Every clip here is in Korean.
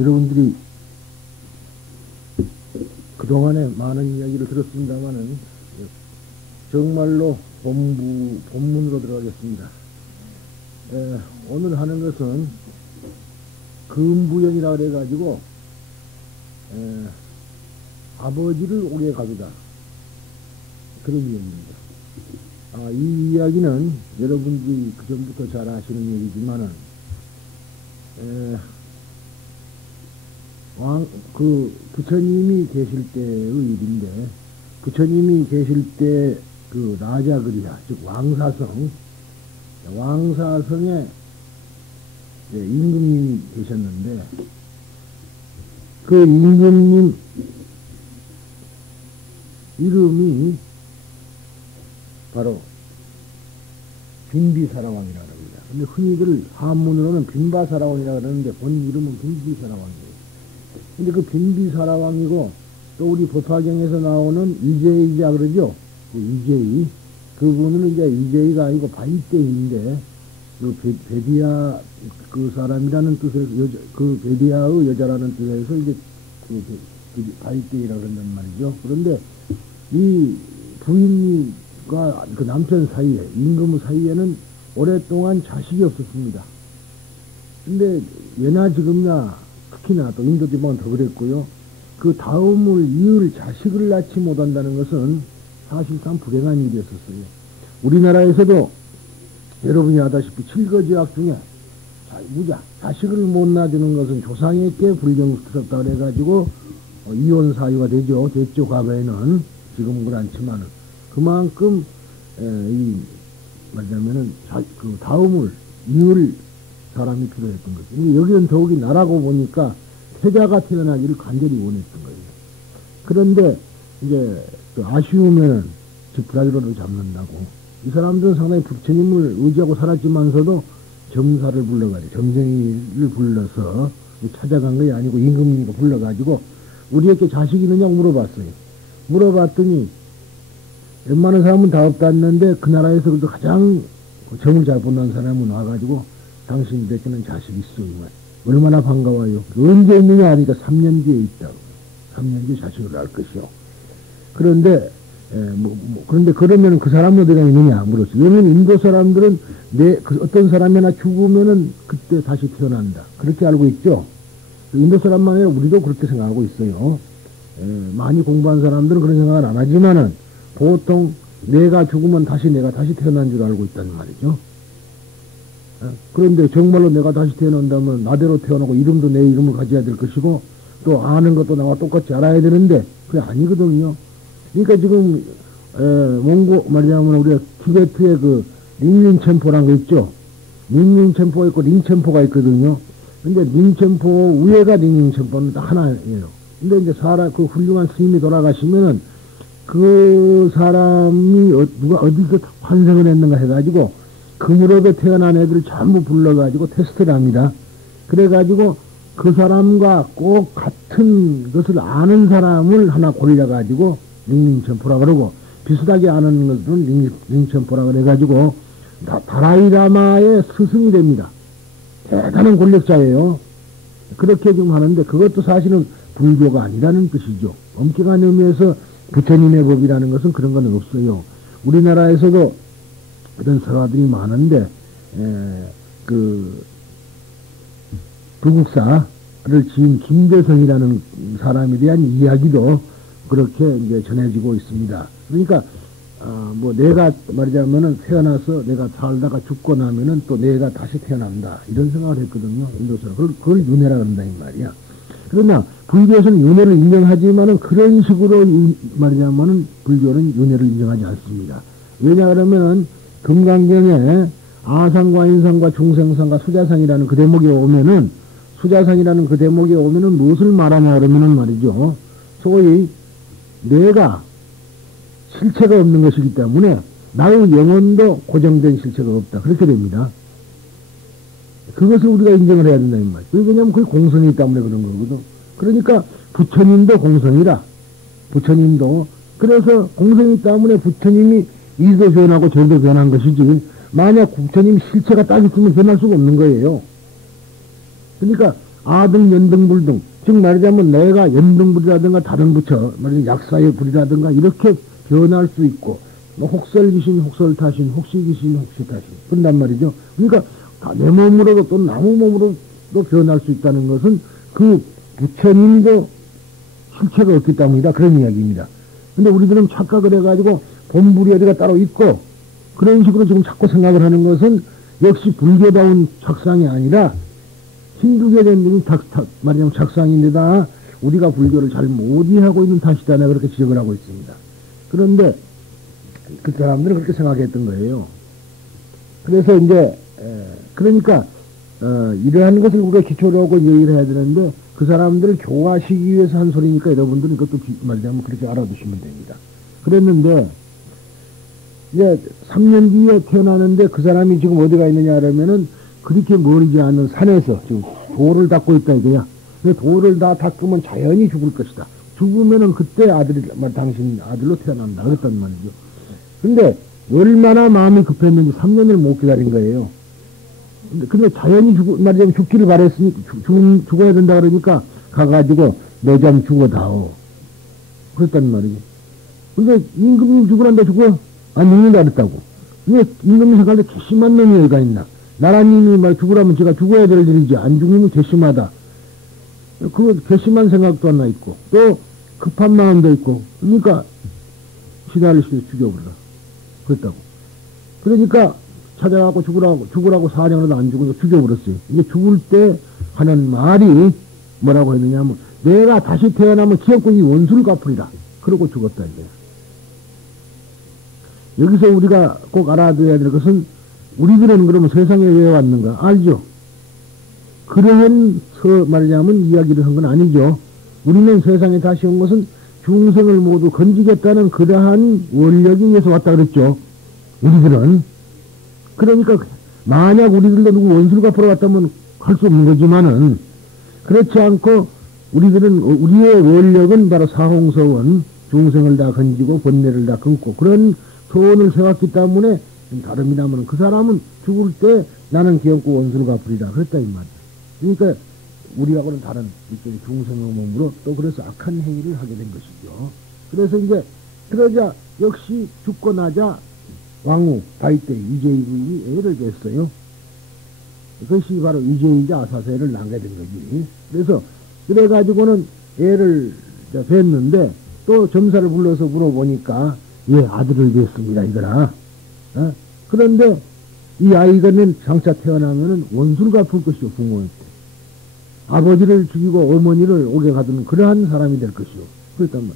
여러분들이 그동안에 많은 이야기를 들었습니다마는 정말로 본문으로 들어가겠습니다. 오늘 하는 것은 금부연이라 그래가지고 아버지를 오게 가두다 그런 이야기입니다. 이 이야기는 여러분들이 그 전부터 잘 아시는 얘기지만은 부처님이 계실 때의 일인데, 부처님이 계실 때 그 라자그리아, 즉 왕사성에 임금님이 계셨는데, 그 임금님 이름이 바로 빈비사라왕이라고 합니다. 근데 흔히들 한문으로는 빈바사라왕이라고 그러는데 본 이름은 빈비사라왕이에요. 근데 그 빈비사라왕이고 또 우리 법화경에서 나오는 이재이자 그러죠. 그 이재이. 그분은 이제 이재이가 아니고 바이떼인데 그 베디아 그 사람이라는 뜻에서 그 베디아의 여자라는 뜻에서 이제 그 바이떼이라고 그런단 말이죠. 그런데 이 부인과 그 남편 사이에, 임금 사이에는 오랫동안 자식이 없었습니다. 근데 예나 지금나 특히나 또 인도 지방은 더 그랬고요. 그 다음을 이을 자식을 낳지 못한다는 것은 사실상 불행한 일이었었어요. 우리나라에서도 여러분이 아다시피 칠거지약 중에 자식을 못 낳아주는 것은 조상에게 불경스럽다 그래가지고 이혼 사유가 됐죠. 과거에는. 지금은 그렇지만은 그만큼 말하자면은 그 다음을 이을 사람이 필요했던 거죠. 근데 여기는 더욱이 나라고 보니까 태자가 태어나기를 간절히 원했던 거예요. 그런데 이제 또 아쉬우면은 지푸라기로도 잡는다고. 이 사람들은 상당히 부처님을 의지하고 살았지만서도 점사를 불러가지고 점쟁이를 불러서 찾아간 것이 아니고 임금님이 불러가지고 우리에게 자식이 있느냐고 물어봤어요. 물어봤더니 웬만한 사람은 다 없다는데 그 나라에서 그래도 가장 정을 잘 본다는 사람은 와가지고 당신들에게는 자식이 있어. 얼마나 반가워요. 언제 있느냐 하니까 3년 뒤에 있다고. 3년 뒤에 자식을 낳을 것이요. 그런데 그런데 그러면 그 사람은 어디가 있느냐 물었어요. 왜냐면 인도 사람들은 어떤 사람이나 죽으면은 그때 다시 태어난다. 그렇게 알고 있죠. 인도 사람만 아니라 우리도 그렇게 생각하고 있어요. 많이 공부한 사람들은 그런 생각을 안 하지만은 보통 내가 죽으면 내가 다시 태어난 줄 알고 있단 말이죠. 그런데 정말로 내가 다시 태어난다면 나대로 태어나고 이름도 내 이름을 가져야 될 것이고 또 아는 것도 나와 똑같이 알아야 되는데 그게 아니거든요. 그러니까 지금 몽고 말하자면 우리가 티베트의 그 링링첸포라는 거 있죠. 링링첸포가 있고 링첸포가 있거든요. 근데 링첸포 위에가 링링첸포는 하나예요. 근데 이제 그 훌륭한 스님이 돌아가시면은 그 사람이 누가 어디서 환생을 했는가 해가지고 그 무렵에 태어난 애들을 전부 불러가지고 테스트를 합니다. 그래가지고 그 사람과 꼭 같은 것을 아는 사람을 하나 골라가지고 링링천포라 그러고 비슷하게 아는 것들은 링링천포라 그래가지고 다라이라마의 스승이 됩니다. 대단한 권력자예요. 그렇게 지금 하는데 그것도 사실은 불교가 아니라는 뜻이죠. 엄격한 의미에서 부처님의 법이라는 것은 그런 건 없어요. 우리나라에서도 그런 설화들이 많은데 그 부국사를 지은 김대성이라는 사람에 대한 이야기도 그렇게 이제 전해지고 있습니다. 그러니까 뭐 내가 말하자면은 태어나서 내가 살다가 죽고 나면은 또 내가 다시 태어난다 이런 생각을 했거든요. 인도사람 그걸 윤회라 그런다 이 말이야. 그러나 불교에서는 윤회를 인정하지만은 그런 식으로 말하자면은 불교는 윤회를 인정하지 않습니다. 왜냐 그러면은 금강경에 아상과 인상과 중생상과 수자상이라는 그 대목에 오면은 수자상이라는 그 대목에 오면은 무엇을 말하냐 그러면은 말이죠. 소위 내가 실체가 없는 것이기 때문에 나의 영혼도 고정된 실체가 없다. 그렇게 됩니다. 그것을 우리가 인정을 해야 된다 이 말이죠. 왜냐하면 그게 공성이기 때문에 그런 거거든. 그러니까 부처님도 공성이라. 부처님도 그래서 공성이기 때문에 부처님이 이도 변하고 저도 변한 것이지 만약 부처님 실체가 딱 있으면 변할 수가 없는 거예요. 그러니까 아등, 연등불등. 즉 말하자면 내가 연등불이라든가 다른 부처, 말하자면 약사의 불이라든가 이렇게 변할 수 있고, 뭐 혹설귀신, 혹설타신, 혹시귀신, 혹시타신. 그런단 말이죠. 그러니까 내 몸으로도 또 나무 몸으로도 변할 수 있다는 것은 그 부처님도 실체가 없기 때문이다. 그런 이야기입니다. 근데 우리들은 착각을 해가지고 본불이 어디가 따로 있고 그런 식으로 지금 자꾸 생각을 하는 것은 역시 불교다운 착상이 아니라 힌두교적인 말하자면 착상인데다 우리가 불교를 잘 못 이해하고 있는 탓이다. 내가 그렇게 지적을 하고 있습니다. 그런데 그 사람들은 그렇게 생각했던 거예요. 그래서 이제 그러니까 이러한 것을 우리가 기초로 하고 얘기를 해야 되는데 그 사람들을 교화시키기 위해서 한 소리니까 여러분들은 이것도 말하자면 그렇게 알아두시면 됩니다. 그랬는데 이제 3년 뒤에 태어나는데 그 사람이 지금 어디가 있느냐 하면은 그렇게 멀지 않은 산에서 지금 돌을 닦고 있다 이거야. 돌을 다 닦으면 자연히 죽을 것이다. 죽으면은 그때 아들이 당신 아들로 태어난다 그랬단 말이죠. 근데 얼마나 마음이 급했는지 3년을 못 기다린 거예요. 근데 자연히 말하자면 죽기를 바랬으니 죽어야 된다 그러니까 가가지고 너 좀 죽어다오. 그랬단 말이죠. 근데 임금님 죽으란다 죽어? 안 죽는다 그랬다고. 근데 임금님 생각할 때 괘씸한 놈이 어디가 있나? 나라님이 말 죽으라면 제가 죽어야 될 일이지 안 죽으면 괘씸하다. 그 괘씸한 생각도 하나 있고 또 급한 마음도 있고 그러니까 시달릴 수 죽여버려. 그랬다고. 그러니까 찾아가고 죽으라고 사냥을 안 죽으니까 죽여버렸어요. 이게 죽을 때 하는 말이 뭐라고 했느냐 하면 내가 다시 태어나면 기업국 이 원수를 갚으리라. 그러고 죽었다 이거야. 여기서 우리가 꼭 알아둬야 될 것은 우리들은 그러면 세상에 왜 왔는가 알죠? 그러한 말하자면 이야기를 한 건 아니죠. 우리는 세상에 다시 온 것은 중생을 모두 건지겠다는 그러한 원력에 의해서 왔다 그랬죠. 우리들은. 그러니까 만약 우리들도 누구 원수를 갚으러 왔다면 할 수 없는 거지만은 그렇지 않고 우리들은 우리의 원력은 바로 사홍서원 중생을 다 건지고 번뇌를 다 끊고 그런 소원을 세웠기 때문에 다름이라면 그 사람은 죽을 때 나는 기업고 원수를 갚으리라 그랬다 이 말이야. 그러니까 우리하고는 다른 이쪽의 중생의 몸으로 또 그래서 악한 행위를 하게 된 것이죠. 그래서 이제 그러자 역시 죽고 나자 왕후 다이때 위제이 부인이 애를 뵀어요. 그것이 바로 위제이자 아사세를 낳게 된 거지. 그래서 그래가지고는 애를 뵀는데 또 점사를 불러서 물어보니까 예 아들을 뵀습니다 이거라. 그런데 이 아이가는 장차 태어나면은 원수를 갚을 것이요 부모한테. 아버지를 죽이고 어머니를 오게 가두는 그러한 사람이 될 것이요. 그랬단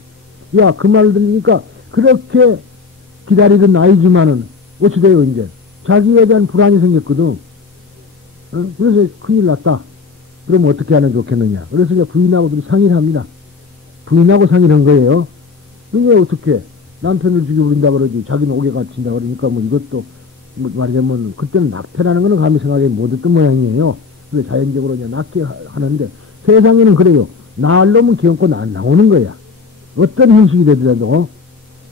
말이야. 야, 그 말 들으니까 그렇게 기다리던 아이지만은 어찌 돼요, 이제. 자기에 대한 불안이 생겼거든. 그래서 큰일 났다. 그럼 어떻게 하면 좋겠느냐. 그래서 이제 부인하고 둘이 상의를 합니다. 부인하고 상의를 한 거예요. 이게 어떻게 남편을 죽여버린다 그러지. 자기는 오게 갇힌다 그러니까 뭐 이것도 뭐 말하자면 그때는 낙태라는 거는 감히 생각해 못했던 모양이에요. 그래서 자연적으로 이제 낳게 하는데 세상에는 그래요. 낳을 놈은 기어코 나오는 거야. 어떤 형식이 되더라도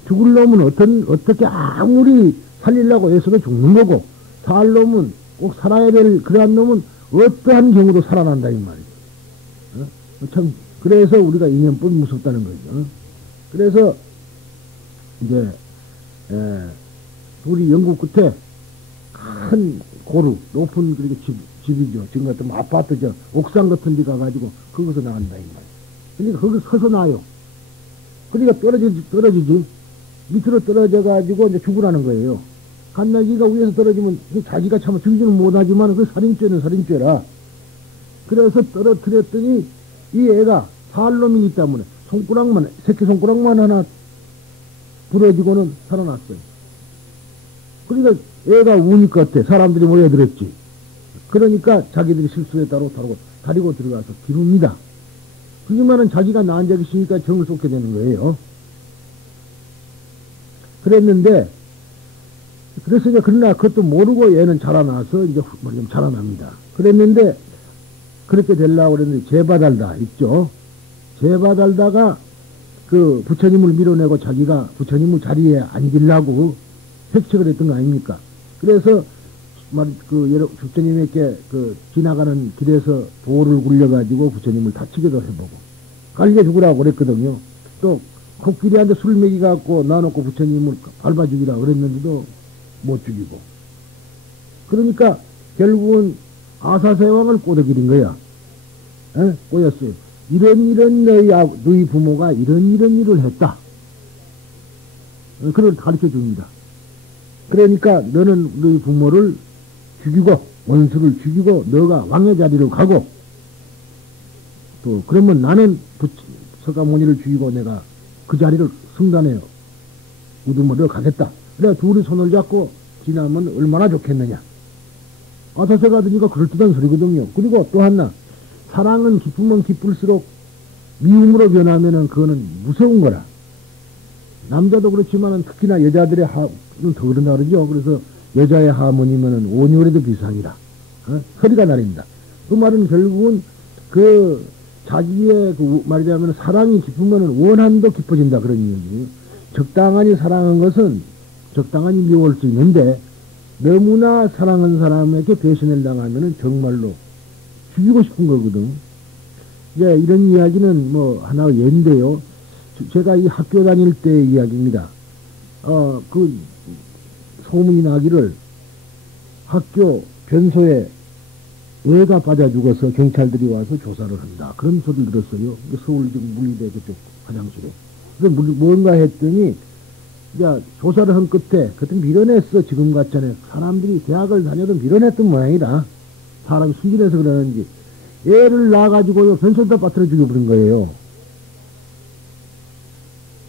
죽을 놈은 어떻게 아무리 살리려고 애써도 죽는 거고 살 놈은 꼭 살아야 될 그러한 놈은 어떠한 경우도 살아난다 이 말이죠. 참 그래서 우리가 인연법이 무섭다는 거죠. 그래서 이제 우리 영국 끝에 큰 고루 높은 그렇게 집이죠. 지금 같은 아파트 옥상 같은 데 가가지고 거기서 나간다 이 말이에요. 그러니까 거기 서서 나요. 그러니까 떨어지지. 밑으로 떨어져가지고 이제 죽으라는 거예요. 갓나기가 위에서 떨어지면 자기가 참 죽이지는 못하지만 그 살인죄는 살인죄라. 그래서 떨어뜨렸더니 이 애가 살놈이기 때문에 새끼 손가락만 하나 부러지고는 살아났어요. 그러니까 애가 우니까 어때? 사람들이 모여들었지. 그러니까 자기들이 실수에 따라 다리고 들어가서 기릅니다. 그러지만은 자기가 낳은 적이 있으니까 정을 쏟게 되는 거예요. 그랬는데, 그래서 이제 그러나 그것도 모르고 얘는 자라나서 이제 좀 자라납니다. 그랬는데, 그렇게 되려고 그랬는데, 재봐달다, 있죠? 재봐달다가 그 부처님을 밀어내고 자기가 부처님의 자리에 앉으려고 획책을 했던 거 아닙니까? 그래서 부처님에게 지나가는 길에서 돌을 굴려가지고 부처님을 다치게도 해보고, 깔려 죽으라고 그랬거든요. 또, 코끼리한테 술 먹이갖고 놔놓고 부처님을 밟아 죽이라고 그랬는데도 못 죽이고. 그러니까, 결국은 아사세왕을 꼬드기린 거야. 에? 꼬였어요. 이런 너희 부모가 이런 일을 했다. 그걸 가르쳐 줍니다. 그러니까 너는 너희 부모를 죽이고 원수를 죽이고 너가 왕의 자리로 가고, 또 그러면 나는 석가모니를 죽이고 내가 그 자리를 승단해요. 우두머리로 가겠다. 그래 둘이 손을 잡고 지나면 얼마나 좋겠느냐. 아사세가 되니까 그럴듯한 소리거든요. 그리고 또 하나, 사랑은 기쁘면 기쁠수록 미움으로 변하면은 그거는 무서운 거라. 남자도 그렇지만은 특히나 여자들의 하는 더 그런다 그러죠. 그래서 여자의 하모니면은 온유에도 비상이라. 소리가 나립니다. 그 말은 결국은 자기의 말이자면 사랑이 깊으면은 원한도 깊어진다 그런 얘기예요. 적당하니 사랑한 것은 적당하니 미워할 수 있는데, 너무나 사랑한 사람에게 배신을 당하면은 정말로 죽이고 싶은 거거든. 이제 이런 이야기는 하나의 예인데요. 제가 이 학교 다닐 때의 이야기입니다. 소문이 나기를 학교 변소에 애가 빠져 죽어서 경찰들이 와서 조사를 한다. 그런 소리를 들었어요. 서울 물리대 그쪽 화장실에. 그래서 뭔가 했더니, 이제 조사를 한 끝에, 그때 밀어냈어. 지금 같잖아요. 사람들이 대학을 다녀도 밀어냈던 모양이라. 사람이 순진해서 그러는지, 애를 낳아가지고요, 변소에다 빠뜨려 죽여버린 거예요.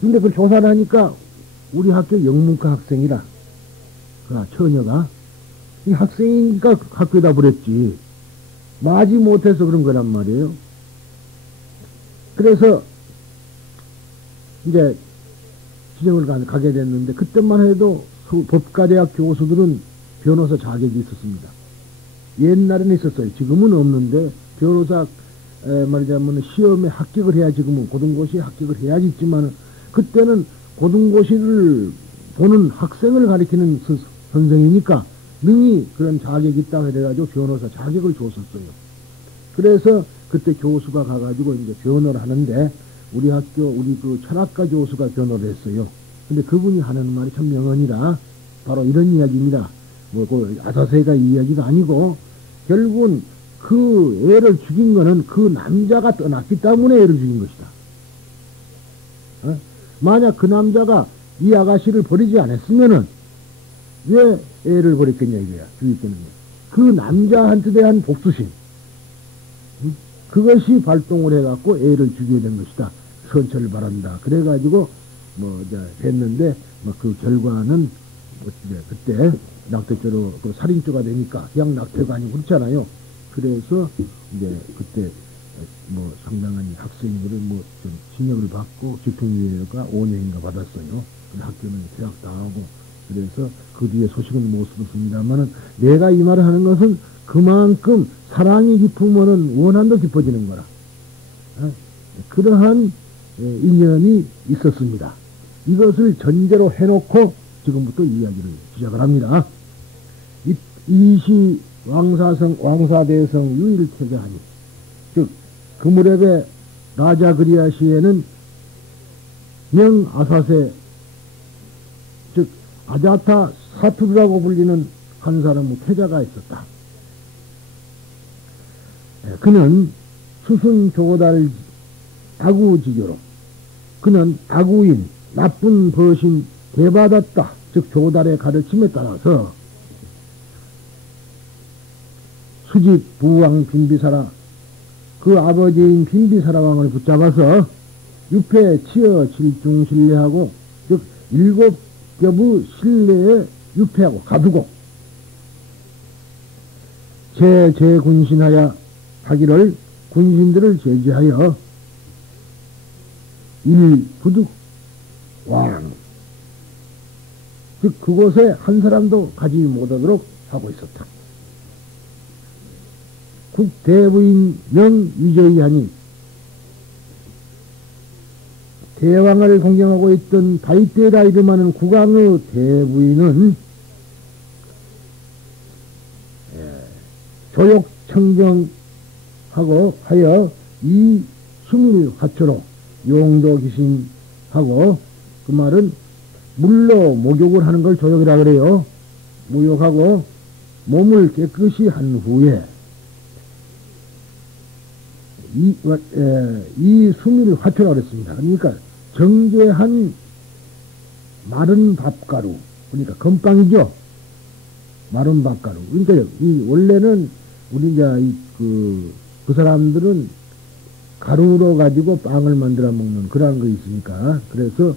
근데 그걸 조사를 하니까, 우리 학교 영문과 학생이라. 처녀가. 이 학생이니까 학교에다 버렸지. 맞이 못해서 그런 거란 말이에요. 그래서, 이제, 지정을 가게 됐는데, 그때만 해도 법과대학 교수들은 변호사 자격이 있었습니다. 옛날에는 있었어요. 지금은 없는데, 변호사, 말하자면 시험에 합격을 해야, 지금은 고등고시에 합격을 해야지 있지만, 그때는 고등고시를 보는 학생을 가리키는 선생이니까, 능히 그런 자격이 있다고 해가지고 변호사 자격을 줬었어요. 그래서 그때 교수가 가가지고 이제 변호를 하는데, 우리 철학과 교수가 변호를 했어요. 근데 그분이 하는 말이 참 명언이라, 바로 이런 이야기입니다. 아사세가 이 이야기가 아니고, 결국은 그 애를 죽인 거는 그 남자가 떠났기 때문에 애를 죽인 것이다. 만약 그 남자가 이 아가씨를 버리지 않았으면은, 왜 애를 버렸겠냐 이거야. 죽였겠느냐. 그 남자한테 대한 복수심, 그것이 발동을 해갖고 애를 죽여야 된 것이다. 선처를 바란다. 그래가지고 됐는데, 그 결과는 그때 낙태죄로 살인죄가 되니까 그냥 낙태가 아니고 그렇잖아요. 그래서 이제 그때 상당한 학생들을 좀 징역을 받고 집행유예가 5년인가 받았어요. 학교는 퇴학 당하고. 그래서 그 뒤에 소식은 못 들었습니다만은, 내가 이 말을 하는 것은 그만큼 사랑이 깊으면은 원한도 깊어지는 거라. 그러한 인연이 있었습니다. 이것을 전제로 해놓고 지금부터 이야기를 시작을 합니다. 이시 왕사대성 유일태계하니, 즉 그무렵의 라자 그리아시에는 명아사세, 즉 아자타 사투르라고 불리는 한 사람의 태자가 있었다. 그는 수순조달 다구지교로, 그는 다구인 나쁜 벗인 대받았다. 즉 조달의 가르침에 따라서 수직 부왕 빈비사라, 그 아버지인 빈비사라 왕을 붙잡아서 육패 치어 칠중신뢰하고, 즉 일곱 겹의 신뢰에 유폐하고 가두고 제군신하여 하기를, 군신들을 제지하여 일부득 왕, 즉 그곳에 한 사람도 가지 못하도록 하고 있었다. 국대부인 명위저이하니, 대왕을 공경하고 있던 바이테라 이름하는 국왕의 대부인은 조욕청정하고 하여 이 수밀화초로 용도기신하고, 그 말은 물로 목욕을 하는 걸 조욕이라 그래요. 목욕하고 몸을 깨끗이 한 후에 이 수밀화초라고 그랬습니다. 그러니까 정제한 마른 밥가루, 그러니까 건빵이죠. 마른 밥가루. 그러니까 이 원래는 우리 이제 그 사람들은 가루로 가지고 빵을 만들어 먹는 그런 거 있으니까, 그래서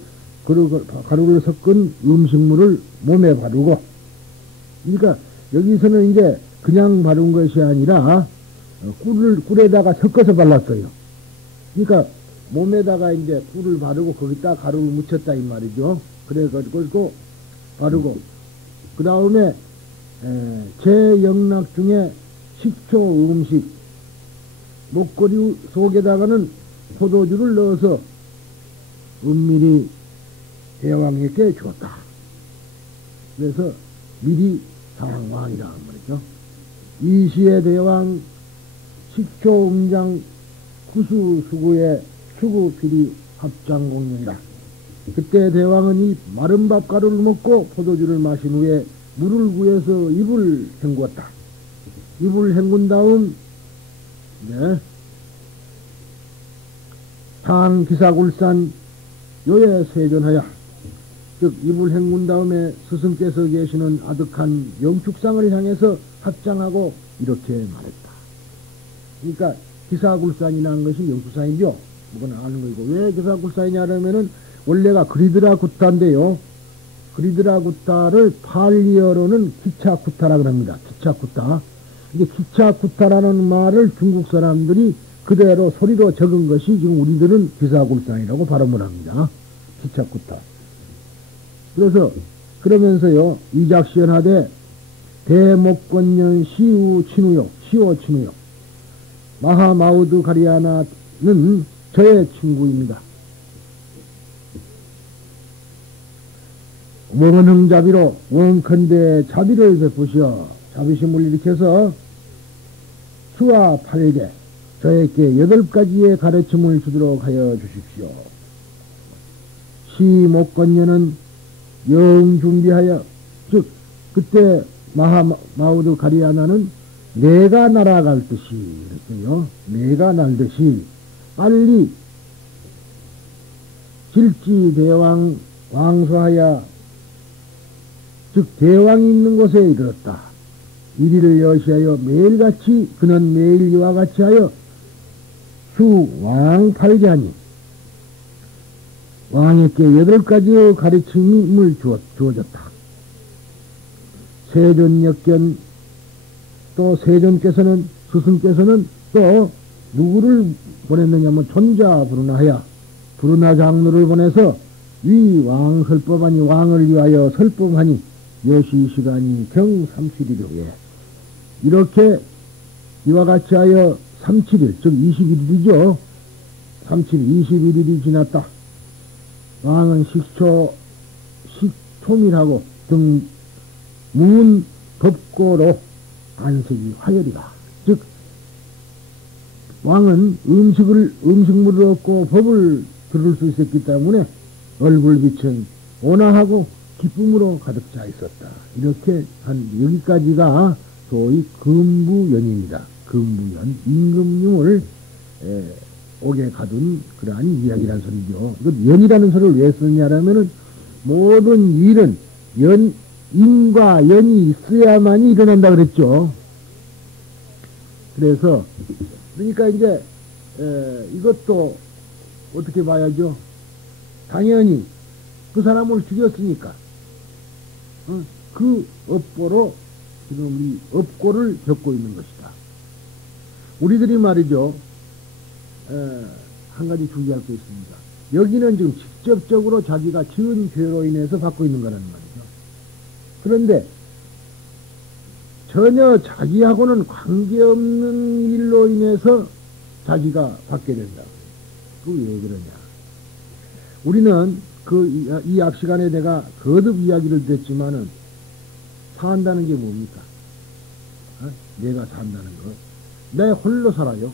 가루를 섞은 음식물을 몸에 바르고, 그러니까 여기서는 이제 그냥 바른 것이 아니라 꿀에다가 섞어서 발랐어요. 그러니까 몸에다가 이제 꿀을 바르고 거기다 가루를 묻혔다 이 말이죠. 그래가지고 바르고, 그 다음에 제 영락 중에 식초 음식 목걸이 속에다가는 포도주를 넣어서 은밀히 대왕에게 주었다. 그래서 미리 상왕이라 말이죠. 이시의 대왕 식초 음장 구수 수구의 수구 비리 합장공연이라. 그때 대왕은 이 마른 밥가루를 먹고 포도주를 마신 후에 물을 구해서 입을 헹구었다. 입을 헹군 다음 상 기사굴산 요에 세존하여, 즉 입을 헹군 다음에 스승께서 계시는 아득한 영축상을 향해서 합장하고 이렇게 말했다. 그러니까 기사굴산이라는 것이 영축상이죠. 뭐가 아는 거이고, 왜 기사굴산이냐 하면은 원래가 그리드라 구타인데요. 그리드라 구타를 팔리어로는 기차구타라고 합니다. 기차구타. 이게 기차구타라는 말을 중국 사람들이 그대로 소리로 적은 것이 지금 우리들은 기사굴산이라고 발음을 합니다. 기차구타. 그래서 그러면서요, 이작시연하되 대목권년 시우친우요, 시오친우요. 마하마우드 가리아나는 저의 친구입니다. 원흥자비로 원컨대 자비를 베푸시어 자비심을 일으켜서 수와 8개 저에게 8가지의 가르침을 주도록 하여 주십시오. 시목건녀는 영 준비하여, 즉 그때 마하마우드 가리아나는 내가 날아갈 듯이, 이렇게요, 내가 날듯이 빨리 질지대왕 왕소하여, 즉 대왕이 있는 곳에 이르렀다. 이리를 여시하여 매일같이, 그는 매일 이와 같이 하여 수왕팔자니 왕에게 8가지의 가르침을 주어졌다. 세존역견, 또 세존께서는, 스승께서는 또 누구를 보냈느냐면 존자 부르나하여 부르나 장로를 보내서 위 왕 설법하니, 왕을 위하여 설법하니 여시 시간이 경 37일이로에, 이렇게 이와 같이 하여 37일, 즉 21일이죠. 21일이 지났다. 왕은 식초밀하고 등 문 법고로 안색이 화열이다. 즉 왕은 음식물을 얻고 법을 들을 수 있었기 때문에 얼굴빛은 온화하고 기쁨으로 가득 차 있었다. 이렇게 한 여기까지가 소위 금부연입니다. 금부연, 임금님을 옥에 가둔 그러한 이야기란 소리죠. 연이라는 소리를 왜 쓰냐라면은 모든 일은 인과 연이 있어야만이 일어난다 그랬죠. 그래서 그러니까 이제 이것도 어떻게 봐야죠. 당연히 그 사람을 죽였으니까 그 업보로 지금 이 업고를 겪고 있는 것이다. 우리들이 말이죠, 한 가지 주의할 게 있습니다. 여기는 지금 직접적으로 자기가 지은 죄로 인해서 받고 있는 거라는 말이죠. 그런데 전혀 자기하고는 관계없는 일로 인해서 자기가 받게 된다. 그게 왜 그러냐. 우리는 이 앞 시간에 내가 거듭 이야기를 드렸지만은 산다는 게 뭡니까? 내가 산다는 거. 내 홀로 살아요.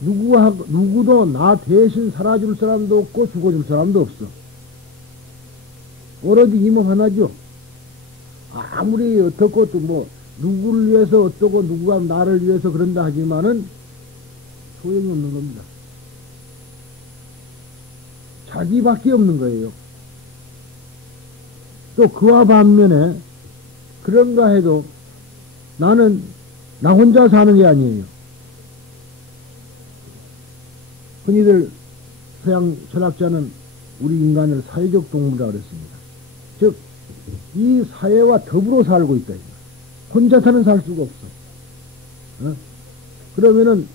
누구도 나 대신 살아줄 사람도 없고 죽어줄 사람도 없어. 오로지 이 몸 하나죠. 아무리 어떻고 또 뭐 누구를 위해서 어떠고 누구가 나를 위해서 그런다 하지만은 소용이 없는 겁니다. 자기밖에 없는 거예요. 또 그와 반면에 그런가 해도 나는 나 혼자 사는 게 아니에요. 흔히들 서양 철학자는 우리 인간을 사회적 동물이라고 그랬습니다. 즉, 이 사회와 더불어 살고 있다. 혼자 사는 살 수가 없어. 그러면은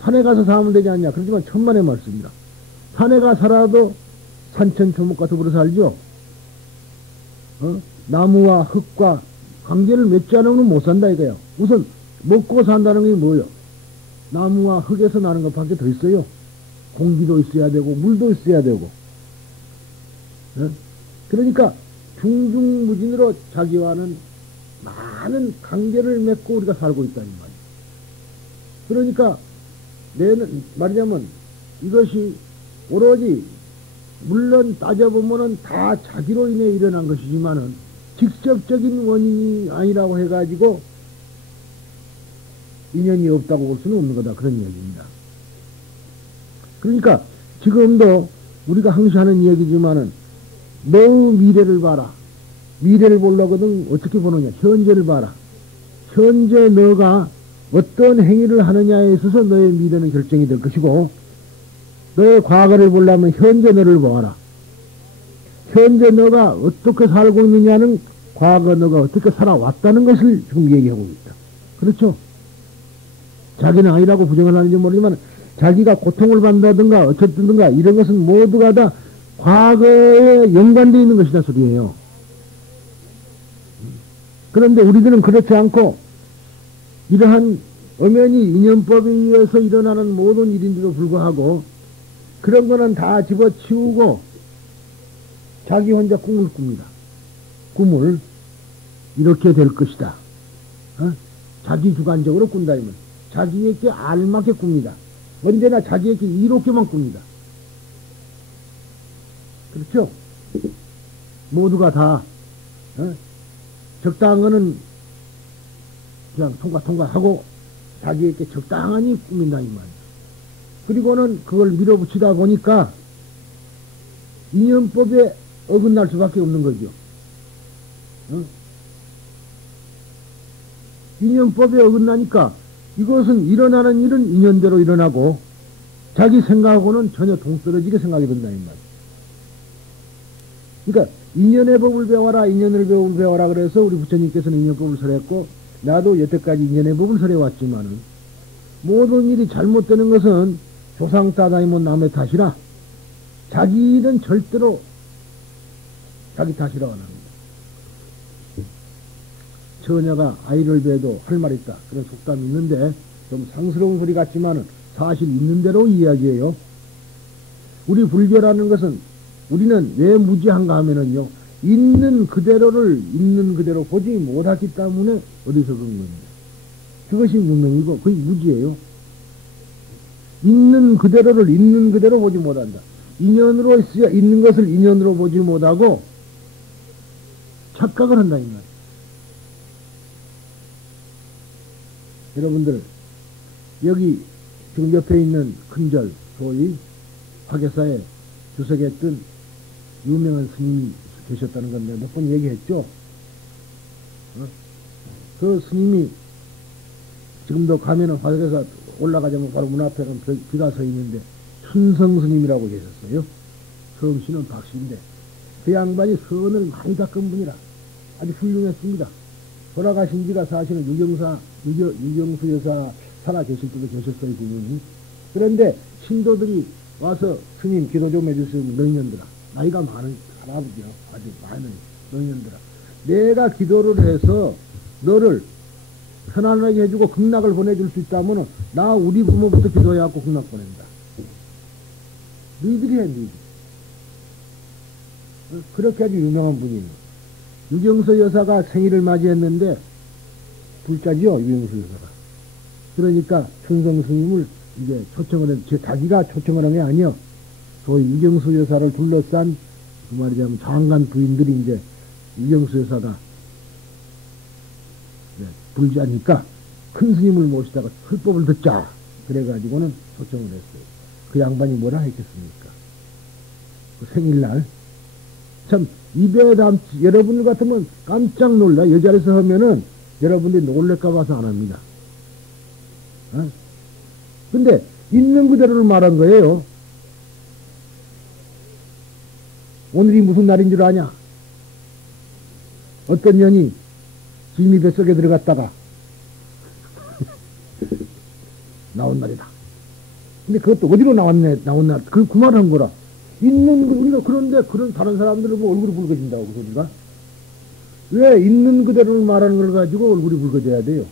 산에 가서 살면 되지 않냐. 그렇지만 천만의 말씀이라. 산에 가 살아도 산천초목과 더불어 살죠. 나무와 흙과 관계를 맺지 않으면 못 산다 이거예요. 우선 먹고 산다는 게 뭐예요? 나무와 흙에서 나는 것밖에 더 있어요. 공기도 있어야 되고 물도 있어야 되고. 그러니까 중중무진으로 자기와는 많은 관계를 맺고 우리가 살고 있다는 말이에요. 그러니까 말하자면 이것이 오로지 물론 따져보면은 다 자기로 인해 일어난 것이지만은 직접적인 원인이 아니라고 해가지고 인연이 없다고 볼 수는 없는 거다. 그런 이야기입니다. 그러니까 지금도 우리가 항상 하는 이야기지만은 너 미래를 봐라. 미래를 보려거든 어떻게 보느냐. 현재를 봐라. 현재 너가 어떤 행위를 하느냐에 있어서 너의 미래는 결정이 될 것이고 너의 과거를 보려면 현재 너를 보아라. 현재 너가 어떻게 살고 있느냐는 과거 너가 어떻게 살아왔다는 것을 지금 얘기하고 있다. 그렇죠? 자기는 아니라고 부정을 하는지 모르지만 자기가 고통을 받는다든가 어쨌든가 이런 것은 모두가 다 과거에 연관되어 있는 것이다 소리예요. 그런데 우리들은 그렇지 않고 이러한 엄연히 인연법에 의해서 일어나는 모든 일인데도 불구하고 그런 거는 다 집어치우고 자기 혼자 꿈을 꿉니다. 꿈을 이렇게 될 것이다. 자기 주관적으로 꾼다 이면 자기에게 알맞게 꿉니다. 언제나 자기에게 이롭게만 꿉니다. 그렇죠? 모두가 다 적당한 거는 그냥 통과하고 자기에게 적당하니 꾸민다 이 말이에요. 그리고는 그걸 밀어붙이다 보니까 인연법에 어긋날 수밖에 없는 거죠. 인연법에 어긋나니까 이것은 일어나는 일은 인연대로 일어나고 자기 생각하고는 전혀 동떨어지게 생각이 된다 이 말이에요. 그러니까 인연의 법을 배워라, 인연을 배워라 그래서 우리 부처님께서는 인연법을 설했고 나도 여태까지 인연의 법을 설해왔지만은 모든 일이 잘못되는 것은 조상 따다니면 남의 탓이라 자기 일은 절대로 자기 탓이라고 안 합니다. 처녀가 아이를 배도 할 말 있다. 그런 속담이 있는데 좀 상스러운 소리 같지만은 사실 있는 대로 이야기해요. 우리 불교라는 것은 우리는 왜 무지한가 하면은요, 있는 그대로를 있는 그대로 보지 못하기 때문에 어디서 그런 겁니다. 그것이 문명이고, 그게 무지예요. 있는 그대로를 있는 그대로 보지 못한다. 인연으로 있어야 있는 것을 인연으로 보지 못하고 착각을 한다, 이 말이에요. 여러분들, 여기 지금 옆에 있는 큰절, 소위 화계사에 주석했던 유명한 스님이 계셨다는 건데 몇 번 얘기했죠. 그 스님이 지금도 가면은 화계사 올라가자면 바로 문 앞에 비가 서 있는데 춘성 스님이라고 계셨어요. 성씨는 박씨인데 그 양반이 선을 많이 닦은 분이라 아주 훌륭했습니다. 돌아가신 지가 사실은 유경수 여사 살아 계실 때도 계셨어요, 그분이. 그런데 신도들이 와서 스님 기도 좀 해주세요. 너희년들아. 나이가 많은 할아버지요. 아주 많은 너희년들아. 내가 기도를 해서 너를 편안하게 해주고 극락을 보내줄 수 있다면 나 우리 부모부터 기도해갖고 극락 보낸다. 너희들이 해, 너희들. 그렇게 아주 유명한 분이에요. 유경서 여사가 생일을 맞이했는데 불자지요, 유영수 여사가. 그러니까 천성 스님을 이제 초청을 해서, 자기가 초청을 한 게 아니요. 소위 유경수 여사를 둘러싼, 그 말이자면 장관 부인들이 이제 유경수 여사가 불자니까 큰 스님을 모시다가 설법을 듣자. 그래가지고는 초청을 했어요. 그 양반이 뭐라 했겠습니까? 그 생일날. 참, 입에 담지, 여러분들 같으면 깜짝 놀라. 여자리에서 하면은 여러분들이 놀랄까 봐서 안 합니다. 어? 근데 있는 그대로를 말한 거예요. 오늘이 무슨 날인 줄 아냐? 어떤 년이 지미 뱃속에 들어갔다가 나온 날이다. 근데 그것도 어디로 나왔네, 나온 날. 그 말한 거라. 있는, 우리가 그런데 그런 다른 사람들은 뭐 얼굴이 붉어진다고, 그 소리가? 왜 있는 그대로를 말하는 걸 가지고 얼굴이 붉어져야 돼요?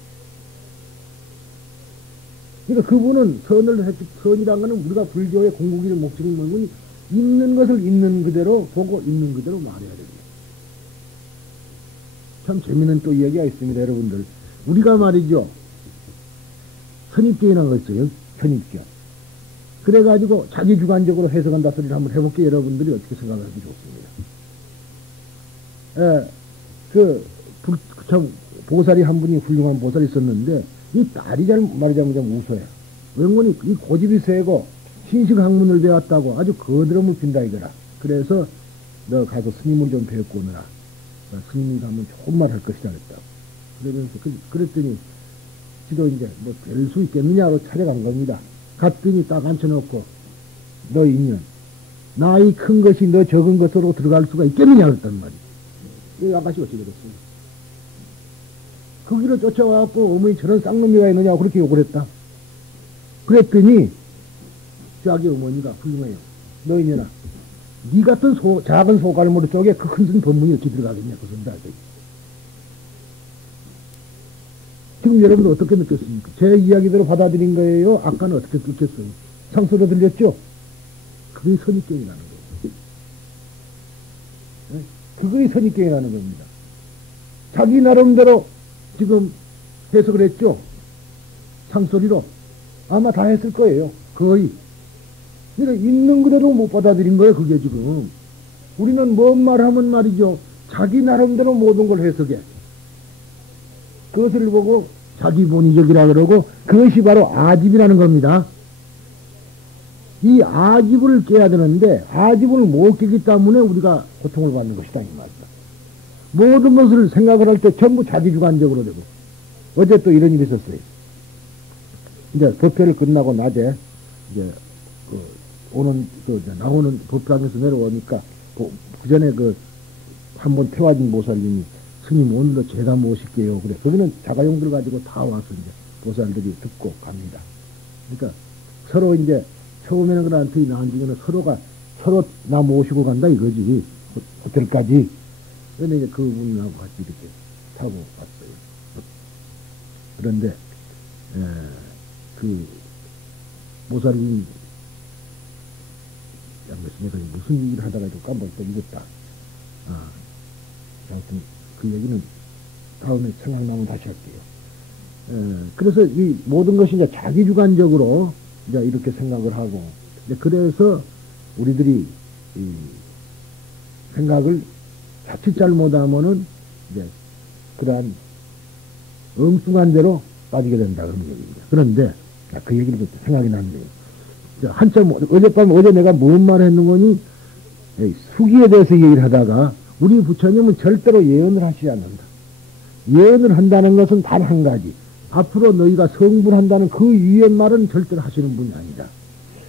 그러니까 그분은 선이란 거는 우리가 불교의 공국이를 목적을 먹으니 있는 것을 있는 그대로 보고 있는 그대로 말해야 됩니다. 참 재미있는 또 이야기가 있습니다, 여러분들. 우리가 말이죠. 선입견이라는 거 있어요. 선입견. 그래가지고 자기 주관적으로 해석한다 소리를 한번 해볼게요. 여러분들이 어떻게 생각하기 좋습니다. 참, 보살이 한 분이 훌륭한 보살이 있었는데, 이 딸이 말하자면 좀 우서해. 영원히 이 고집이 세고, 신식학문을 배웠다고 아주 거드름을 핀다 이거라. 그래서 너 가서 스님을 좀 배웠고 오너라. 스님이 가면 좋은 말 할 것이다 그랬다고. 그러면서 그랬더니 지도 이제 뭐 별 수 있겠느냐로 찾아간 겁니다. 갔더니 딱 앉혀놓고 너 인연 나이 큰 것이 너 적은 것으로 들어갈 수가 있겠느냐 그랬단 말이야. 이 아가씨 어찌 되겠어요? 그 길을 쫓아와갖고 어머니 저런 쌍놈이가 있느냐고 그렇게 욕을 했다. 그랬더니 자기 어머니가 훌륭해요. 너 인연아, 네 같은 작은 소갈모리 속에 그 큰 법문이 어찌 들어가겠냐 그 소리다. 지금 여러분들 어떻게 느꼈습니까? 제 이야기대로 받아들인 거예요? 아까는 어떻게 느꼈어요? 상소로 들렸죠? 그게 선입견이라는 거예요. 그게 선입견이라는 겁니다. 자기 나름대로 지금 해석을 했죠? 상소리로. 아마 다 했을 거예요. 거의. 그러니까 있는 그대로 못 받아들인 거예요, 그게 지금. 우리는 뭔 말하면 말이죠. 자기 나름대로 모든 걸 해석해. 그것을 보고 자기 본의적이라 그러고 그것이 바로 아집이라는 겁니다. 이 아집을 깨야 되는데 아집을 못 깨기 때문에 우리가 고통을 받는 것이다 이 말이다. 모든 것을 생각을 할 때 전부 자기 주관적으로 되고 어제 또 이런 일이 있었어요. 이제 법회를 끝나고 낮에 이제 나오는 법당에서 내려오니까 그 전에 한번 태화진 보살님이 스님 오늘도 제가 모실게요. 그래. 거기는 자가용들 가지고 다 와서 이제 보살들이 듣고 갑니다. 그러니까 서로 이제 처음에는 그런한테 나한테는 서로 나 모시고 간다 이거지. 호텔까지. 그런데 이제 그분하고 같이 이렇게 타고 갔어요. 그런데, 보살님 양교수님이 무슨 얘기를 하다가 또 깜빡 또 읽었다. 하여튼 그 얘기는 다음에 생각나면 다시 할게요. 그래서 이 모든 것이 이제 자기 주관적으로 이제 이렇게 생각을 하고, 이제 그래서 우리들이 이 생각을 자칫 잘못하면은 이제 그러한 엉뚱한 대로 빠지게 된다 그런 얘기입니다. 그런데 그 얘기를 좀 생각이 났네요. 한참 어제 내가 뭔 말 했는 거니 수기에 대해서 얘기를 하다가 우리 부처님은 절대로 예언을 하시지 않는다. 예언을 한다는 것은 단 한 가지. 앞으로 너희가 성불한다는 그 위의 말은 절대로 하시는 분이 아니다.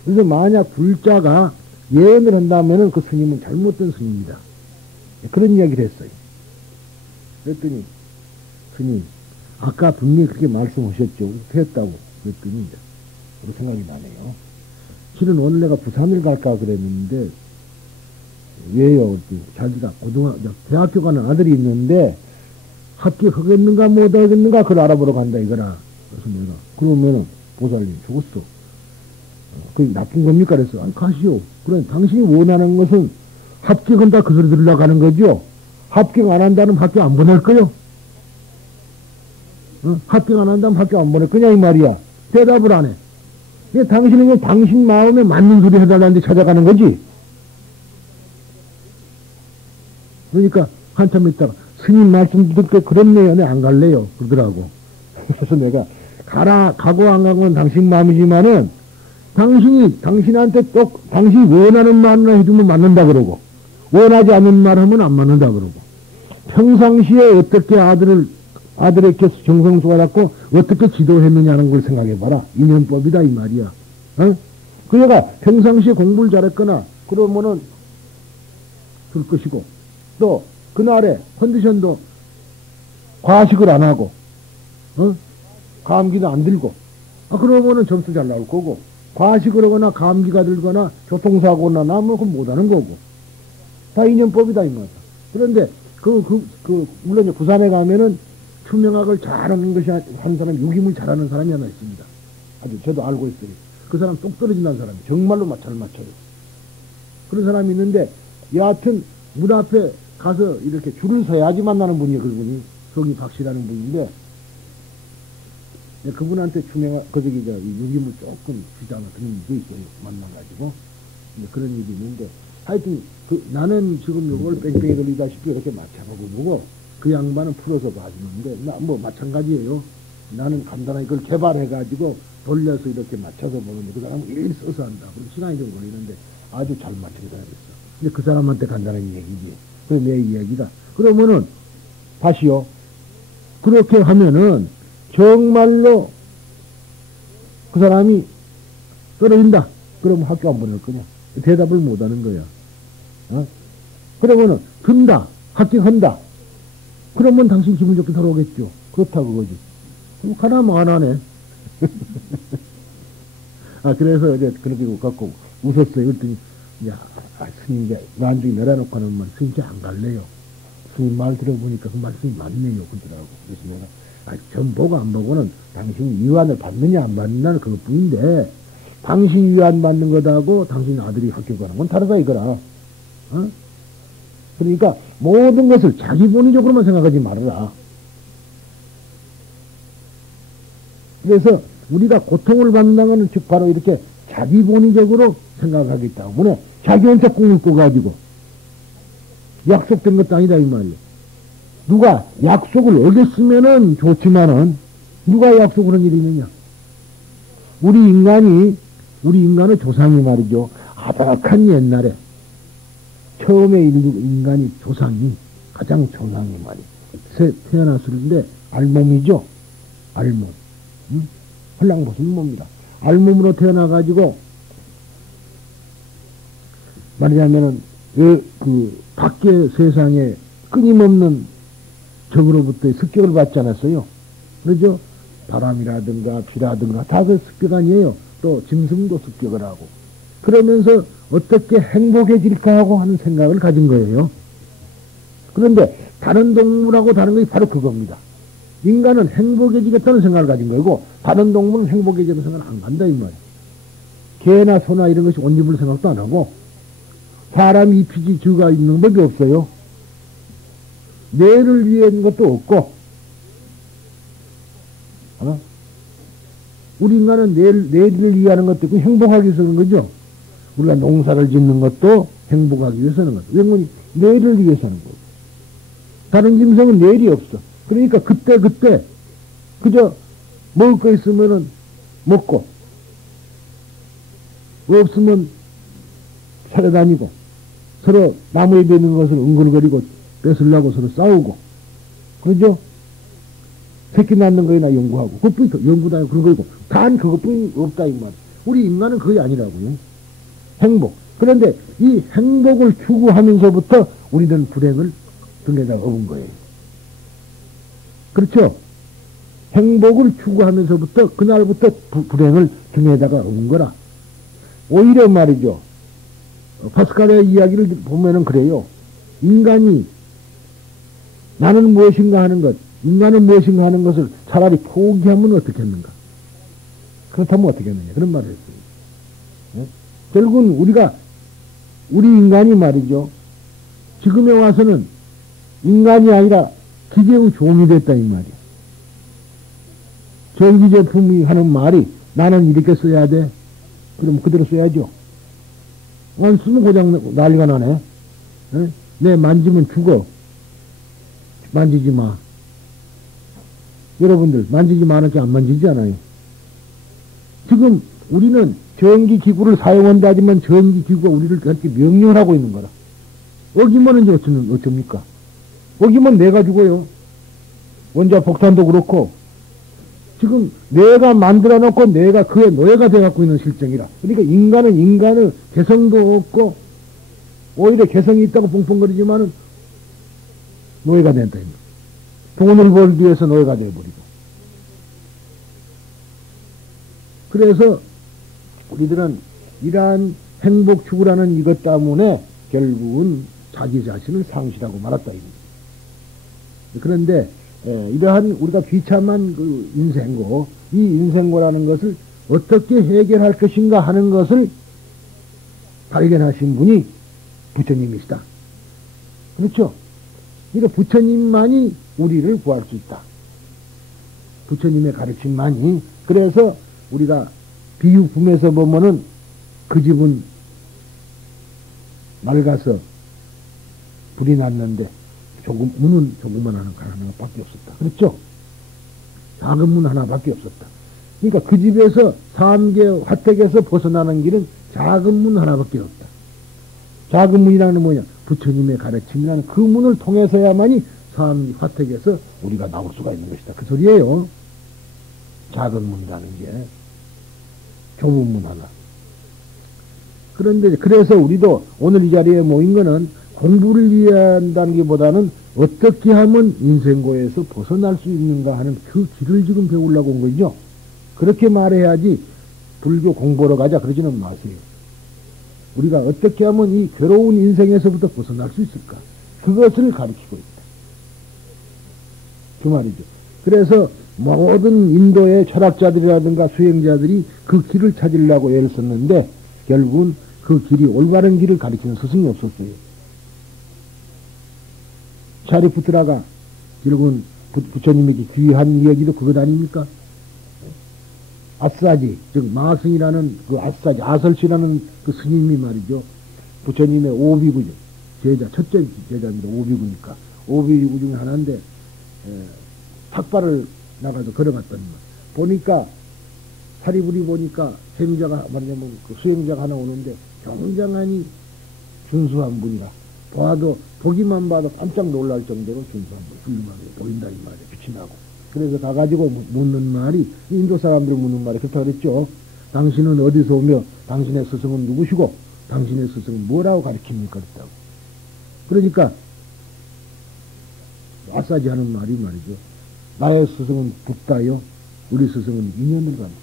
그래서 만약 불자가 예언을 한다면은 그 스님은 잘못된 스님이다. 그런 이야기를 했어요. 그랬더니 스님 아까 분명히 그렇게 말씀하셨죠. 했다고 그랬더니 이제 그런 생각이 나네요. 실은 오늘 내가 부산을 갈까 그랬는데 왜요? 자기가 대학교 가는 아들이 있는데 합격하겠는가 못하겠는가 그걸 알아보러 간다 이거라. 그래서 내가 그러면은 보살님 죽었어. 그게 나쁜 겁니까? 그래서 아니 가시오. 그래 당신이 원하는 것은 합격한다 그 소리 들으려고 하는 거죠. 합격 안 한다는 학교 안 보낼 거요. 합격 안 한다면 합격 안 보낼 거냐 이 말이야. 대답을 안 해. 당신은 당신 마음에 맞는 소리 해달라는데 찾아가는 거지. 그러니까 한참 있다가 스님 말씀 듣게 그렇네요. 내가 안 갈래요. 그러더라고. 그래서 내가 가고 안 가고는 당신 마음이지만은 당신이 당신한테 꼭 당신이 원하는 말을 해주면 맞는다 그러고 원하지 않는 말 하면 안 맞는다 그러고 평상시에 어떻게 아들에게 정성수가 갖고 어떻게 지도했느냐는 걸 생각해봐라. 인연법이다 이 말이야. 어? 그 애가 평상시에 공부를 잘했거나 그러면은 줄 것이고 또 그날에 컨디션도 과식을 안 하고 감기도 안 들고 그러면은 점수 잘 나올 거고 과식을 하거나 감기가 들거나 교통사고나 나면 그건 못하는 거고 다 인연법이다 이 말이야. 그런데 물론 이제 부산에 가면은 투명학을 잘하는 것이 한 사람 유기물 잘하는 사람이 하나 있습니다. 아주 저도 알고 있어요. 그 사람 똑 떨어진다는 사람이 정말로 잘 맞춰요. 그런 사람이 있는데 여하튼 문 앞에 가서 이렇게 줄을 서야지 만나는 분이에요. 그분이 성이 박씨라는 분인데 그분한테 투명학 유기물 조금 주장 같은 게 있어요. 만나가지고 그런 일이 있는데 하여튼 나는 지금 요걸 뺑뺑이 돌리다시피 이렇게 맞춰보고 보고 그 양반은 풀어서 봐주는데 뭐 마찬가지예요. 나는 간단하게 그걸 개발해가지고 돌려서 이렇게 맞춰서 보는데 그 사람은 일일이 써서 한다. 그럼 시간이 좀 걸리는데 아주 잘 맞추게 되겠어. 근데 그 사람한테 간단한 얘기지. 그 내 이야기다. 그러면은 다시요. 그렇게 하면은 정말로 그 사람이 떨어진다. 그러면 학교 안 보낼 거냐? 대답을 못 하는 거야. 그러면은 든다. 합격한다. 그러면 당신 기분 좋게 돌아오겠죠. 그렇다 그거지. 가나면 안 하네. 그래서 이제 그렇게 갖고 웃었어요. 그랬더니 야 스님 이제 만중에 내려놓고 하는 말 스님 이제 안 갈래요. 스님 말 들어보니까 그 말씀이 맞네요. 그러더라고. 그래서 내가 전 보고 안 보고는 당신 위안을 받느냐 안 받느냐는 그것뿐인데 당신 위안 받는 것하고 당신 아들이 학교 가는 건 다르다 이거라. 그러니까 모든 것을 자기 본의적으로만 생각하지 말아라. 그래서 우리가 고통을 받는다는 건 즉 바로 이렇게 자기 본의적으로 생각하기 때문에 자기한테 꿈을 꿔가지고 약속된 것도 아니다 이 말이에요. 누가 약속을 어겼으면은 좋지만은 누가 약속을 한 일이 있느냐. 우리 인간의 조상이 말이죠. 아박한 옛날에 처음에 인간이 조상이 가장 조상이 말이에요. 태어났을때 알몸이죠. 알몸. 헐랑벗은 몸이다. 알몸으로 태어나가지고 말하자면은 그 밖에 세상에 끊임없는 적으로부터의 습격을 받지 않았어요. 그러죠? 바람이라든가 비라든가 다 그 습격 아니에요. 또 짐승도 습격을 하고 그러면서 어떻게 행복해질까 하고 하는 생각을 가진 거예요. 그런데 다른 동물하고 다른 것이 바로 그겁니다. 인간은 행복해지겠다는 생각을 가진 거고 다른 동물은 행복해지는 생각을 안 간다 이 말이에요. 개나 소나 이런 것이 옷 입을 생각도 안 하고 사람이 입히지 죄가 있는 법이 없어요. 뇌를 위한 것도 없고 우리 인간은 뇌를 위하는 것도 있고 행복하기 위해서 하는 거죠. 우리가 농사를 짓는 것도 행복하기 위해서 하는 거죠. 왜냐면 뇌를 위해서 하는 거고 다른 짐승은 뇌리 없어. 그러니까 그때 그저 먹을 거 있으면은 먹고 없으면 살아다니고 서로 나무에 베는 것을 은글거리고 뺏으려고 서로 싸우고 그러죠? 새끼 낳는 거에나 연구하고 그것뿐이 연구도 하고 그런 거고 단 그것뿐이 없다 이 말. 우리 인간은 그게 아니라고요. 행복. 그런데 이 행복을 추구하면서부터 우리는 불행을 등에다 업은 거예요. 그렇죠? 행복을 추구하면서부터 그날부터 불행을 등에다가 업은 거라. 오히려 말이죠. 파스칼의 이야기를 보면은 그래요. 인간이 나는 무엇인가 하는 것, 인간은 무엇인가 하는 것을 차라리 포기하면 어떻게 했는가? 그렇다면 어떻게 했느냐? 그런 말을 했어요. 네? 결국은 우리 인간이 말이죠. 지금에 와서는 인간이 아니라 기계의 종이 됐다, 이 말이야. 전기제품이 하는 말이 나는 이렇게 써야 돼. 그럼 그대로 써야죠. 안 쓰면 고장 난리가 나네. 에? 내 만지면 죽어. 만지지 마. 여러분들 만지지 마는 안 만지지 않아요. 지금 우리는 전기기구를 사용한다 하지만 전기기구가 우리를 그렇게 명령을 하고 있는 거라. 어기면 이제 어쩝니까? 어기면 내가 죽어요. 원자 폭탄도 그렇고 지금 내가 만들어 놓고 내가 그의 노예가 되어갖고 있는 실정이라. 그러니까 인간은 인간의 개성도 없고 오히려 개성이 있다고 뻥뻥거리지만은 노예가 된다. 돈을 벌기 위해서 노예가 되어버리고. 그래서 우리들은 이러한 행복 추구라는 이것 때문에 결국은 자기 자신을 상실하고 말았다. 그런데 이러한 우리가 비참한 그 인생고, 이 인생고라는 것을 어떻게 해결할 것인가 하는 것을 발견하신 분이 부처님이시다. 그렇죠? 그러니까 부처님만이 우리를 구할 수 있다. 부처님의 가르침만이. 그래서 우리가 비유품에서 보면은 그 집은 낡아서 불이 났는데 문은 조그만 하나밖에 없었다. 그렇죠? 작은 문 하나밖에 없었다. 그러니까 그 집에서 삼계 화택에서 벗어나는 길은 작은 문 하나밖에 없다. 작은 문이라는 뭐냐? 부처님의 가르침이라는 그 문을 통해서야만이 삼계 화택에서 우리가 나올 수가 있는 것이다. 그 소리예요. 작은 문이라는 게 좁은 문 하나. 그런데 그래서 우리도 오늘 이 자리에 모인 거는 공부를 위한다는 것보다는 어떻게 하면 인생고에서 벗어날 수 있는가 하는 그 길을 지금 배우려고 온 거죠. 그렇게 말해야지 불교 공부하러 가자 그러지는 마세요. 우리가 어떻게 하면 이 괴로운 인생에서부터 벗어날 수 있을까? 그것을 가르치고 있다. 그 말이죠. 그래서 모든 인도의 철학자들이라든가 수행자들이 그 길을 찾으려고 애를 썼는데 결국은 그 길이 올바른 길을 가르치는 스승이 없었어요. 샤리푸트라가 결국은 부처님에게 귀한 이야기도 그것 아닙니까? 아싸지, 즉 마승이라는 그 아싸지, 아설씨라는 그 스님이 말이죠. 부처님의 오비구죠. 제자, 첫째 제자입니다. 오비구니까. 오비구 중에 하나인데 탁발을 나가서 걸어갔더니 보니까 사리부리 보니까 행자가 말하자면 그 수행자가 하나 오는데 굉장히 준수한 분이라 봐도 보기만 봐도 깜짝 놀랄 정도로 준수한 분, 훌륭하게 보인다 이 말이에요. 빛이 나고. 그래서 가가지고 묻는 말이 인도 사람들 묻는 말이 그렇다 그랬죠. 당신은 어디서 오며 당신의 스승은 누구시고 당신의 스승은 뭐라고 가르칩니까? 그랬다고. 그러니까 아싸지 하는 말이 말이죠. 나의 스승은 붓다요. 우리 스승은 인연을 가르친다.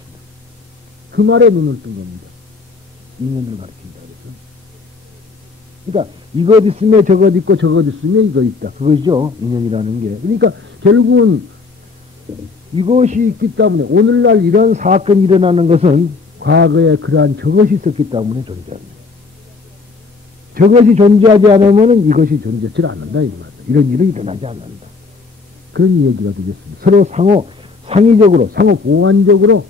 그 말에 눈을 뜬 겁니다. 인연을 가르친다. 그래서. 그러니까 이것 있으면 저것 있고 저것 있으면 이거 있다. 그것이죠. 인연이라는 게. 그러니까 결국은 이것이 있기 때문에 오늘날 이런 사건이 일어나는 것은 과거에 그러한 저것이 있었기 때문에 존재합니다. 저것이 존재하지 않으면 이것이 존재하지 않는다. 이 말이다. 이런 일은 일어나지 않는다. 그런 얘기가 되겠습니다. 서로 상의적으로, 상호 보완적으로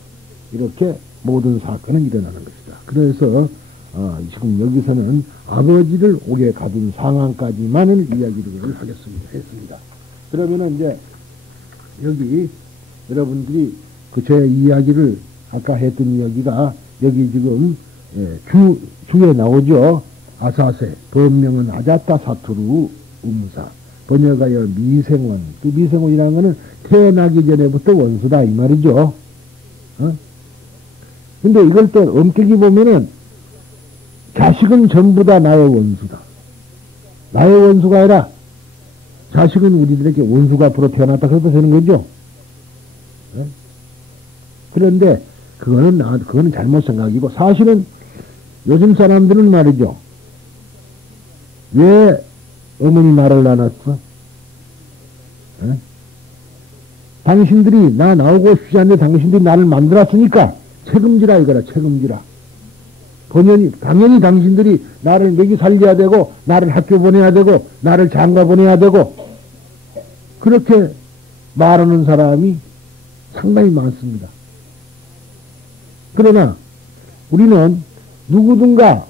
이렇게 모든 사건은 일어나는 것이다. 그래서 지금 여기서는 아버지를 옥에 가둔 상황까지만을 이야기를 했습니다. 그러면은 이제 여기 여러분들이 그 저의 이야기를 아까 했던 이야기가 여기 지금 주에 나오죠. 아사세 법명은 아자타 사투루 음사 번역하여 미생원. 그 미생원이라는 것은 태어나기 전에부터 원수다 이 말이죠. 근데 이걸 또 엄격히 보면은 자식은 전부 다 나의 원수다. 나의 원수가 아니라 자식은 우리들에게 원수가 앞으로 태어났다 그래도 되는 거죠. 그런데 그거는 잘못 생각이고 사실은 요즘 사람들은 말이죠. 왜 어머니 나를 낳았어? 당신들이 나 나오고 싶지 않는데 당신들이 나를 만들었으니까 책임지라 이거라. 책임지라. 당연히 당신들이 나를 먹이 살려야 되고 나를 학교 보내야 되고 나를 장가 보내야 되고 그렇게 말하는 사람이 상당히 많습니다. 그러나 우리는 누구든가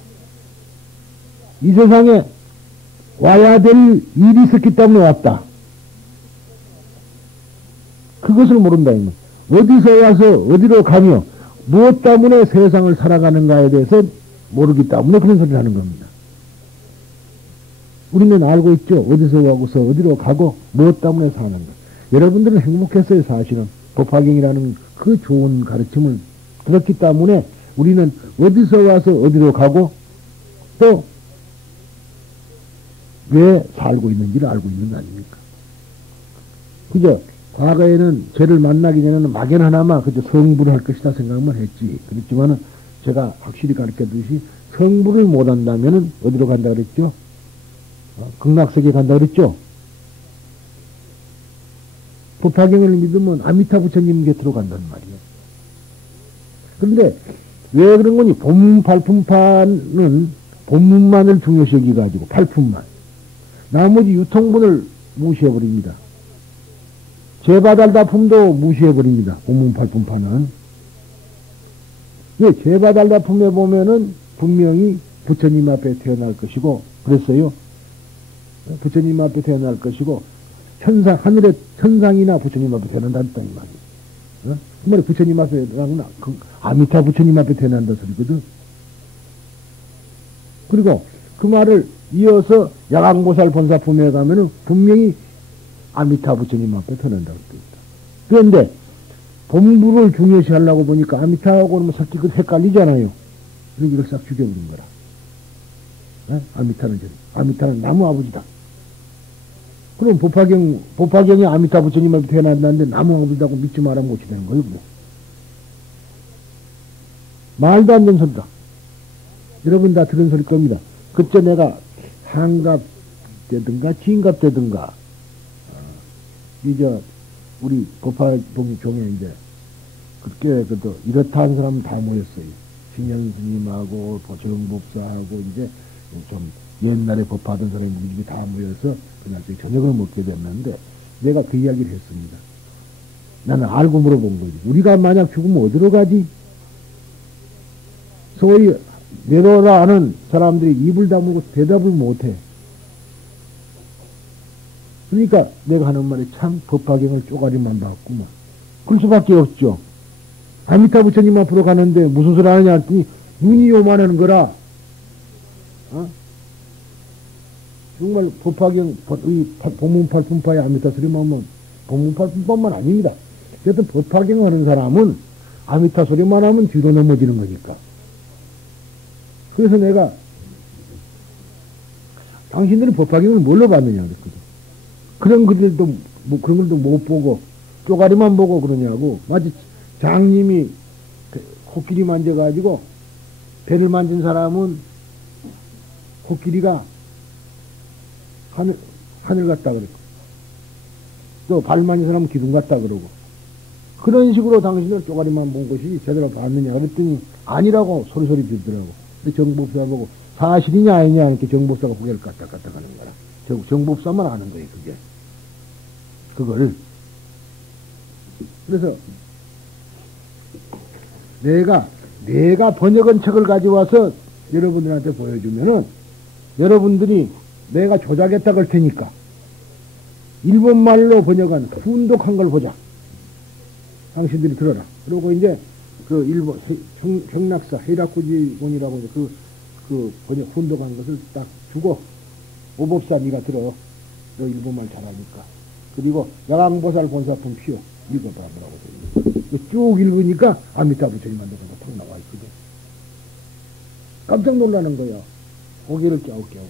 이 세상에 와야 될 일이 있었기 때문에 왔다. 그것을 모른다. 어디서 와서 어디로 가며 무엇 때문에 세상을 살아가는가에 대해서 모르기 때문에 그런 소리를 하는 겁니다. 우리는 알고 있죠. 어디서 와서 어디로 가고 무엇 때문에 사는가. 여러분들은 행복했어요. 사실은 법화경이라는 그 좋은 가르침을 들었기 때문에 우리는 어디서 와서 어디로 가고 또 왜 살고 있는지를 알고 있는 거 아닙니까? 그죠? 과거에는 죄를 만나기 전에는 막연 하나만 그저 성불을 할 것이다 생각만 했지. 그렇지만은 제가 확실히 가르쳐 두시 성불을 못 한다면은 어디로 간다 그랬죠? 극락세계 간다 그랬죠? 법화경을 믿으면 아미타 부처님 곁으로 간다는 말이에요. 그런데 왜 그런 거니? 본문 팔품판은 본문만을 중요시 여기가지고 팔품만. 나머지 유통분을 무시해버립니다. 제바달다품도 무시해버립니다. 본문 팔품판은. 왜? 제바달다품에 보면은 분명히 부처님 앞에 태어날 것이고, 그랬어요. 부처님 앞에 태어날 것이고, 천상, 하늘의 천상이나 부처님 앞에 태어난다 했단 말이에요. 그 말이 부처님 앞에 태어나구나. 아미타 부처님 앞에 태어난다 소리거든. 그리고 그 말을 이어서 야광보살 본사품에 가면은 분명히 아미타 부처님 앞에 태어난다고 되어 있다. 그런데 본부를 중요시 하려고 보니까 아미타하고는 솔직히 헷갈리잖아요. 그래서 이걸 싹 죽여버린 거라. 아미타는 나무 아버지다. 그럼 법화경이 아미타 부처님 앞에 태어난다는데 나무 아버지라고 믿지 말아면 어찌 되는 거예요, 그래? 말도 안 되는 소리다. 여러분 다 들은 소리일 겁니다. 그때 내가 한갑 때든가 진갑 때든가 이제 우리 법화봉이 종에 이제 그때 그도 이렇다 한 사람 다 모였어요. 신영 스님하고 정법사하고 이제 좀 옛날에 법하던 사람이 우리 집에 다 모여서 그날 저녁을 먹게 됐는데 내가 그 이야기를 했습니다. 나는 알고 물어본 거지. 우리가 만약 죽으면 어디로 가지? 소위 내로라 하는 사람들이 입을 다물고 대답을 못해. 그러니까 내가 하는 말이 참 법화경을 쪼가리만 봤구만. 그럴 수밖에 없죠. 아미타 부처님 앞으로 가는데 무슨 소리 하느냐 했더니 눈이 요만한 거라. 정말 법화경, 본문팔품파의 아미타 소리만 하면 본문팔품파만 아닙니다. 여튼 법화경 하는 사람은 아미타 소리만 하면 뒤로 넘어지는 거니까. 그래서 내가 당신들이 법화경을 뭘로 봤느냐 그랬거든. 그런 글들도 그런 글도 못 보고 쪼가리만 보고 그러냐고. 마치 장님이 코끼리 만져가지고 배를 만진 사람은 코끼리가 하늘 같다 그랬고 또 발 만진 사람은 기둥 같다 그러고 그런 식으로 당신을 쪼가리만 본 것이 제대로 봤느냐 그랬더니 아니라고 소리소리 들더라고. 근데 정법사 보고 사실이냐 아니냐 이렇게 정법사가 고개를 까딱까딱 하는 거라. 정법사만 아는 거예요 그게. 그걸 그래서 내가 번역한 책을 가져와서 여러분들한테 보여주면은 여러분들이 내가 조작했다 그럴 테니까 일본말로 번역한 훈독한 걸 보자. 당신들이 들어라. 그리고 이제 그 일본 경락사 헤이라쿠지본이라고 그 번역 훈독한 것을 딱 주고 오법사 네가 들어. 너 일본말 잘하니까. 그리고 야광보살 본사품 피워. 읽어봐 뭐라고 쭉 읽으니까 아미타 부처님만 들어가 탁 나와 있거든. 깜짝 놀라는 거야. 고개를 깨우깨우.